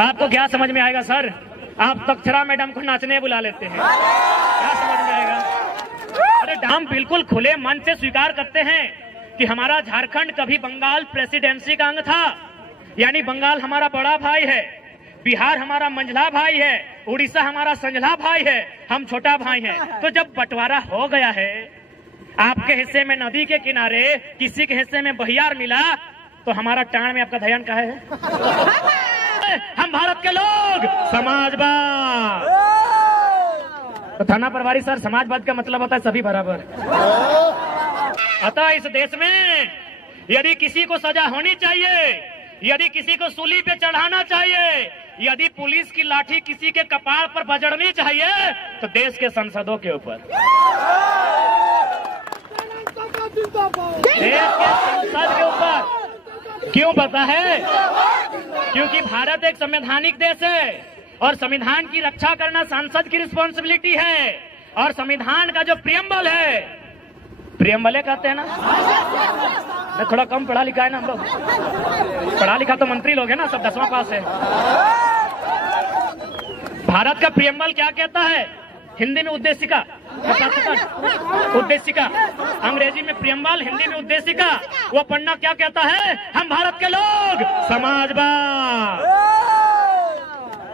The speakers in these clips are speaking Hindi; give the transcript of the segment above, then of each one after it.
आपको क्या समझ में आएगा सर? आप तक्षरा मैडम को नाचने बुला लेते हैं, क्या समझ में आएगा? अरे हम बिल्कुल खुले मन से स्वीकार करते हैं कि हमारा झारखंड कभी बंगाल प्रेसिडेंसी का अंग था, यानी बंगाल हमारा बड़ा भाई है, बिहार हमारा मंझला भाई है, उड़ीसा हमारा संझला भाई है, हम छोटा भाई हैं। तो जब बंटवारा हो गया है, आपके हिस्से में नदी के किनारे, किसी के हिस्से में बहियार मिला, तो हमारा टाण में आपका ध्यान कहाँ है? हम भारत के लोग समाजवाद। तो थाना प्रभारी सर, समाजवाद का मतलब होता है सभी बराबर। अतः इस देश में यदि किसी को सजा होनी चाहिए, यदि किसी को सूली पे चढ़ाना चाहिए, यदि पुलिस की लाठी किसी के कपार पर बजड़नी चाहिए, तो देश के संसदों के ऊपर, देश के संसद के ऊपर। क्यों पता है? क्योंकि भारत एक संवैधानिक देश है और संविधान की रक्षा करना सांसद की रिस्पॉन्सिबिलिटी है। और संविधान का जो प्रियम्बल है, प्रियम्बले कहते हैं ना, थोड़ा कम पढ़ा लिखा है ना हम लोग, पढ़ा लिखा तो मंत्री लोग है ना, सब 10वां पास है। भारत का प्रियम्बल क्या कहता है? हिंदी में उद्देशिका, उद्देशिका, अंग्रेजी में प्रियम्बल, हिंदी में उद्देशिका। वो पढ़ना क्या कहता है? हम भारत के लोग समाजवाद।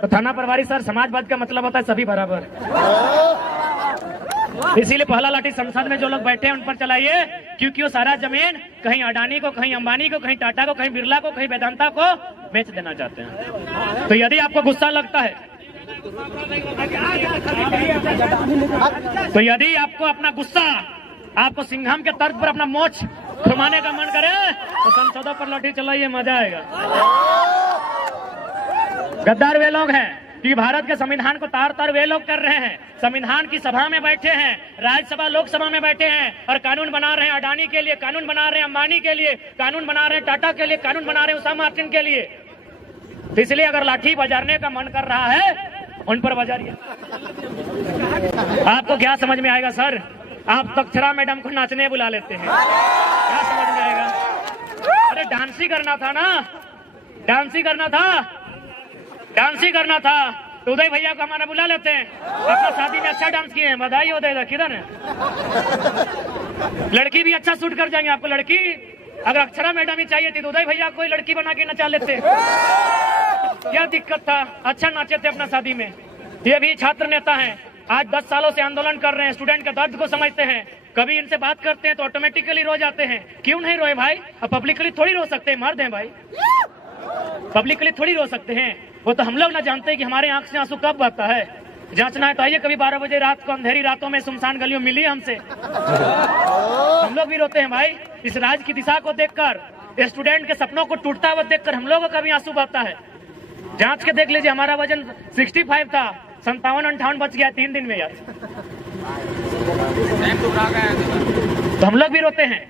तो थाना प्रभारी सर, समाजवाद का मतलब होता है सभी बराबर। इसीलिए पहला लाठी संसद में जो लोग बैठे हैं उन पर चलाइए, क्योंकि वो सारा जमीन कहीं अडानी को, कहीं अंबानी को, कहीं टाटा को, कहीं बिरला को, कहीं वेदांता को बेच देना चाहते हैं। तो यदि आपको गुस्सा लगता है, तो यदि आपको अपना गुस्सा, आपको सिंघम के तर्क पर अपना मोछ घुमाने का मन करे, तो संसदों पर लाठी चलाइए, मजा आएगा। गद्दार वे लोग हैं कि भारत के संविधान को तार तार वे लोग कर रहे हैं, संविधान की सभा में बैठे हैं, राज्यसभा लोकसभा में बैठे हैं और कानून बना रहे हैं अडानी के लिए, कानून बना रहे हैं अंबानी के लिए, कानून बना रहे हैं टाटा के लिए, कानून बना रहे हैं उषा मार्टिन के लिए। तो इसलिए अगर लाठी बजाने का मन कर रहा है, उन पर बजारिए। आपको क्या समझ में आएगा सर? आप तक्षरा मैडम को नाचने बुला लेते हैं, क्या समझ में आएगा? अरे डांस ही करना था ना, डांस ही करना था, डांस ही करना था। तो उदय भैया को हमारा बुला लेते हैं, अपना शादी में अच्छा डांस किए हैं, बधाई हो। उदय किधर है? लड़की भी अच्छा शूट कर जाएंगे आपको। लड़की अगर अक्षरा मैडम ही चाहिए थी तो उदय भैया कोई लड़की बना के नचा लेते, क्या दिक्कत था? अच्छा नाचे थे अपना शादी में। ये भी छात्र नेता हैं, आज 10 सालों से आंदोलन कर रहे हैं, स्टूडेंट के दर्द को समझते हैं। कभी इनसे बात करते हैं तो ऑटोमेटिकली रो जाते हैं। क्यों नहीं रोए भाई? अब पब्लिकली थोड़ी रो सकते हैं, मर्द हैं भाई, पब्लिकली थोड़ी रो सकते हैं। वो तो हम लोग ना जानते हैं कि हमारे आंख से आंसू कब बहता है। जांचना है तो आइए कभी 12 बजे रात को अंधेरी रातों में सुनसान गलियों मिली हमसे, हम लोग भी रोते हैं भाई। इस राज्य की दिशा को देखकर, स्टूडेंट के सपनों को टूटता हुआ देखकर हम लोगों का भी आंसू बहता है। जांच के देख लीजिए, हमारा वजन 65 था, 57-58 बच गया 3 दिन में यार। तो हम लोग भी रोते हैं,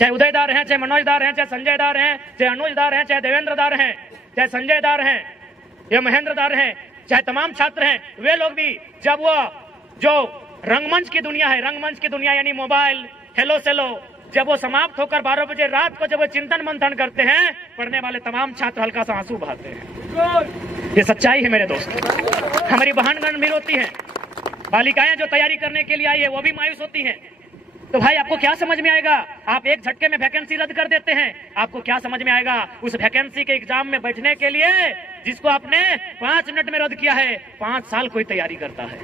चाहे उदय दार हैं, चाहे मनोज दार हैं, चाहे संजय दार हैं, चाहे अनुज दार हैं, चाहे देवेंद्र दार हैं, चाहे संजय दार हैं या महेंद्र दार हैं, चाहे तमाम छात्र हैं। वे लोग भी जब वो जो रंगमंच की दुनिया है, रंगमंच की दुनिया यानी मोबाइल, हेलो सेलो, जब वो समाप्त होकर 12 बजे रात को जब वो चिंतन मंथन करते हैं, पढ़ने वाले तमाम छात्र हल्का सा आंसू बहाते हैं। ये सच्चाई है मेरे दोस्त। हमारी बहनगण भी रोती हैं, बालिकाएं जो तैयारी करने के लिए आई है वो भी मायूस होती हैं। तो भाई आपको क्या समझ में आएगा? आप एक झटके में वैकेंसी रद्द कर देते हैं, आपको क्या समझ में आएगा? उस वैकेंसी के एग्जाम में बैठने के लिए जिसको आपने 5 मिनट में रद्द किया है, 5 साल कोई तैयारी करता है।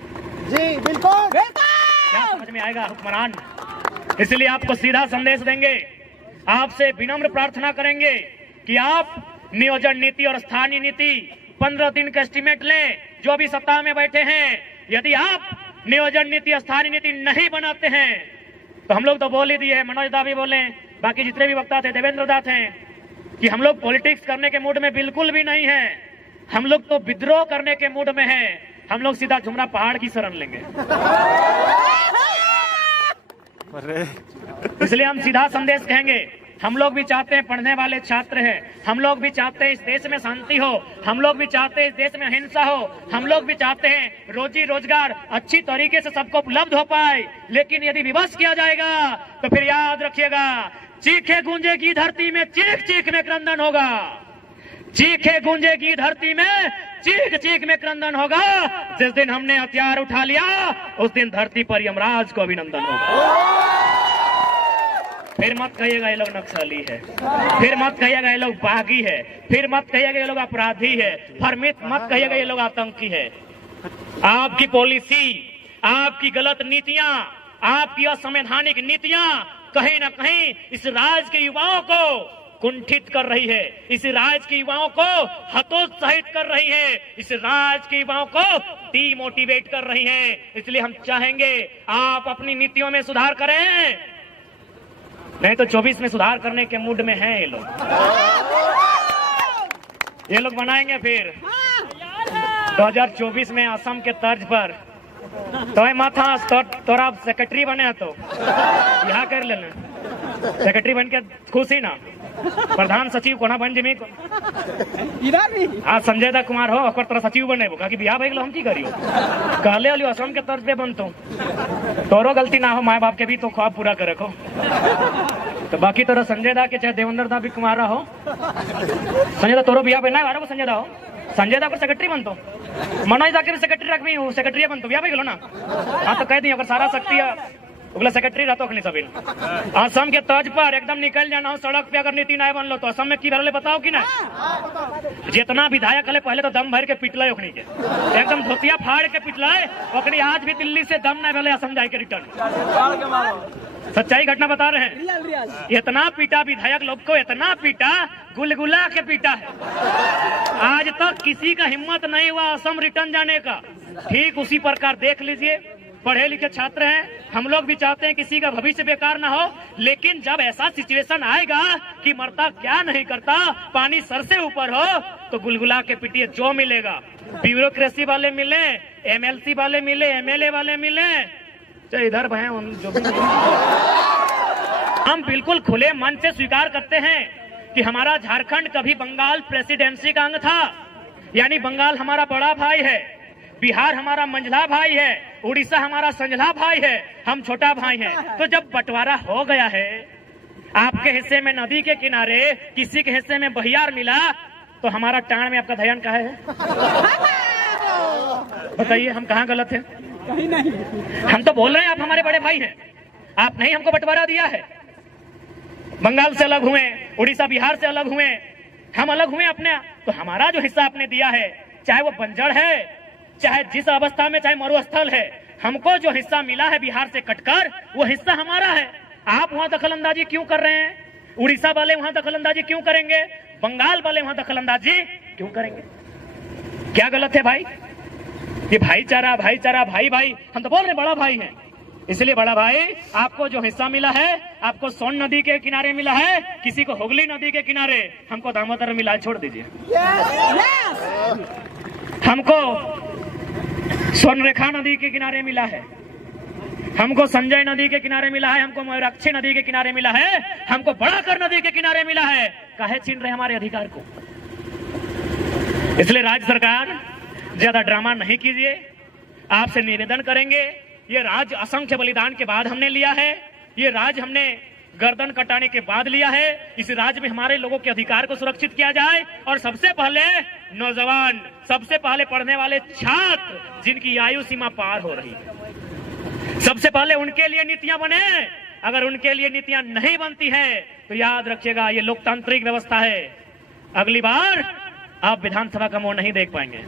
जी बिल्कुल, क्या समझ में आएगा हुक्मरान? इसलिए आपको सीधा संदेश देंगे, आपसे विनम्र प्रार्थना करेंगे कि आप नियोजन नीति और स्थानीय नीति 15 दिन का एस्टीमेट लें। जो भी सत्ता में बैठे हैं, यदि आप नियोजन नीति स्थानीय नीति नहीं बनाते हैं तो हम लोग तो बोल ही दिए हैं, मनोज दा भी बोले, बाकी जितने भी वक्ता थे, देवेंद्र दा थे, कि हम लोग पॉलिटिक्स करने के मूड में बिल्कुल भी नहीं है। हम लोग तो विद्रोह करने के मूड में हैं। हम लोग सीधा झुमरा पहाड़ की शरण लेंगे। इसलिए हम सीधा संदेश कहेंगे, हम लोग भी चाहते हैं, पढ़ने वाले छात्र हैं, हम लोग भी चाहते हैं इस देश में शांति हो, हम लोग भी चाहते हैं इस देश में अहिंसा हो, हम लोग भी चाहते हैं रोजी रोजगार अच्छी तरीके से सबको उपलब्ध हो पाए। लेकिन यदि विवश किया जाएगा तो फिर याद रखिएगा, चीखे गूंजे की धरती में चीख चीख में क्रंदन होगा। चीखे गूंजेगी धरती में, चीख चीख में क्रंदन होगा। जिस दिन हमने हथियार उठा लिया उस दिन धरती पर यमराज को अभिनंदन होगा। फिर मत कहिएगा ये लोग नक्सली है, फिर मत कहिएगा ये लोग बागी है, फिर मत कहिएगा ये लोग अपराधी है, फिर मत कहिएगा ये लोग आतंकी है। आपकी पॉलिसी, आपकी गलत नीतियां, आपकी असंवैधानिक नीतियां कहीं ना कहीं इस राज्य के युवाओं को कुंठित कर रही है, इस राज्य के युवाओं को हतोत्साहित कर रही है, इस राज्य के युवाओं को डीमोटिवेट कर रही है। इसलिए हम चाहेंगे आप अपनी नीतियों में सुधार करें, नहीं तो 24 में सुधार करने के मूड में हैं ये लोग बनाएंगे फिर 2024 में असम के तर्ज पर। तो माथा तोरा सेक्रेटरी बने तो यहाँ कर लेना, सेक्रेटरी बन के खुशी ना, प्रधान सचिव कोना बन जमी आज संजय दा कुमार हो और तोरा सचिव बने कि बिहार भाई हम की करियो कहले वाली असम के तर्ज पे बनतो। तोरो गलती ना हो, माए बाप के भी तो ख्वाब पूरा करे को। तो बाकी तोरा संजय दा के चाहे देवेंद्र दा भी कुमारा हो, संजय दा तोरो बिहार पे ना को संजय दा हो, संजय दा पर सेक्रेटरी बनतो, मनोज दा के सेक्रेटरी रखबी हूँ, सेक्रेटरी बनतो बिहार भाई ना। हाँ तो कह दी अगर सारा शक्ति उगला सेक्रेटरी रहतो नहीं सभी असम के तर्ज पर एकदम निकल जाना हो सड़क पे। अगर नीति ना बन लो तो असम में की भरले बताओ कि ना, जितना विधायक हले पहले तो दम भर के पिटल ओखनी के, एकदम धोतिया फाड़ के पिटल ओखनी। आज भी दिल्ली से दम ना भले असम जाए के रिटर्न, सच्चाई घटना बता रहे हैं। इतना पीटा विधायक लोग को, इतना पीटा, गुलगुला के पीटा है। आज तक किसी का हिम्मत नहीं हुआ असम रिटर्न जाने का। ठीक उसी प्रकार देख लीजिए, पढ़े लिखे छात्र हैं, हम लोग भी चाहते हैं किसी का भविष्य बेकार ना हो, लेकिन जब ऐसा सिचुएशन आएगा कि मरता क्या नहीं करता, पानी सर से ऊपर हो, तो गुलगुला के पिटिए। जो मिलेगा, ब्यूरोक्रेसी वाले मिले, एमएलसी वाले मिले, एमएलए वाले मिले, चाहे इधर भय जो भी हम बिल्कुल खुले मन से स्वीकार करते हैं कि हमारा झारखंड कभी बंगाल प्रेसिडेंसी का अंग था, यानी बंगाल हमारा बड़ा भाई है, बिहार हमारा मंझला भाई है, उड़ीसा हमारा संझला भाई है, हम छोटा भाई हैं। तो जब बंटवारा हो गया है, आपके हिस्से में नदी के किनारे, किसी के हिस्से में बहियार मिला, तो हमारा टाण में आपका ध्यान कहाँ है? बताइए हम कहाँ गलत हैं? कहीं नहीं। हम तो बोल रहे हैं आप हमारे बड़े भाई हैं, आप नहीं हमको बंटवारा दिया है। बंगाल से अलग हुए, उड़ीसा बिहार से अलग हुए, हम अलग हुए अपने, तो हमारा जो हिस्सा आपने दिया है, चाहे वो बंजर है, चाहे जिस अवस्था में, चाहे मरुस्थल है, हमको जो हिस्सा मिला है बिहार से कटकर, वो हिस्सा हमारा है। आप वहां दखलंदाजी क्यों कर रहे हैं? उड़ीसा वाले वहां दखलंदाजी क्यों करेंगे? बंगाल वाले वहां दखलंदाजी क्यों करेंगे? क्या गलत है भाई? ये भाईचारा भाईचारा, भाई भाई, हम तो बोल रहे बड़ा भाई हैं। इसलिए बड़ा भाई, आपको जो हिस्सा मिला है, आपको सोन नदी के किनारे मिला है, किसी को हुगली नदी के किनारे, हमको दामोदर मिला, छोड़ दीजिए। हमको स्वर्णरेखा नदी के किनारे मिला है, हमको संजय नदी के किनारे मिला है, हमको मयूराक्षी नदी के किनारे मिला है, हमको बड़ाकर नदी के किनारे मिला है। काहे छीन रहे हमारे अधिकार को? इसलिए राज्य सरकार ज्यादा ड्रामा नहीं कीजिए, आपसे निवेदन करेंगे। ये राज्य असंख्य बलिदान के बाद हमने लिया है, ये राज्य हमने गर्दन कटाने के बाद लिया है। इस राज्य में हमारे लोगों के अधिकार को सुरक्षित किया जाए, और सबसे पहले नौजवान, सबसे पहले पढ़ने वाले छात्र जिनकी आयु सीमा पार हो रही है, सबसे पहले उनके लिए नीतियां बने। अगर उनके लिए नीतियां नहीं बनती है तो याद रखिएगा, ये लोकतांत्रिक व्यवस्था है, अगली बार आप विधानसभा का मोड़ नहीं देख पाएंगे।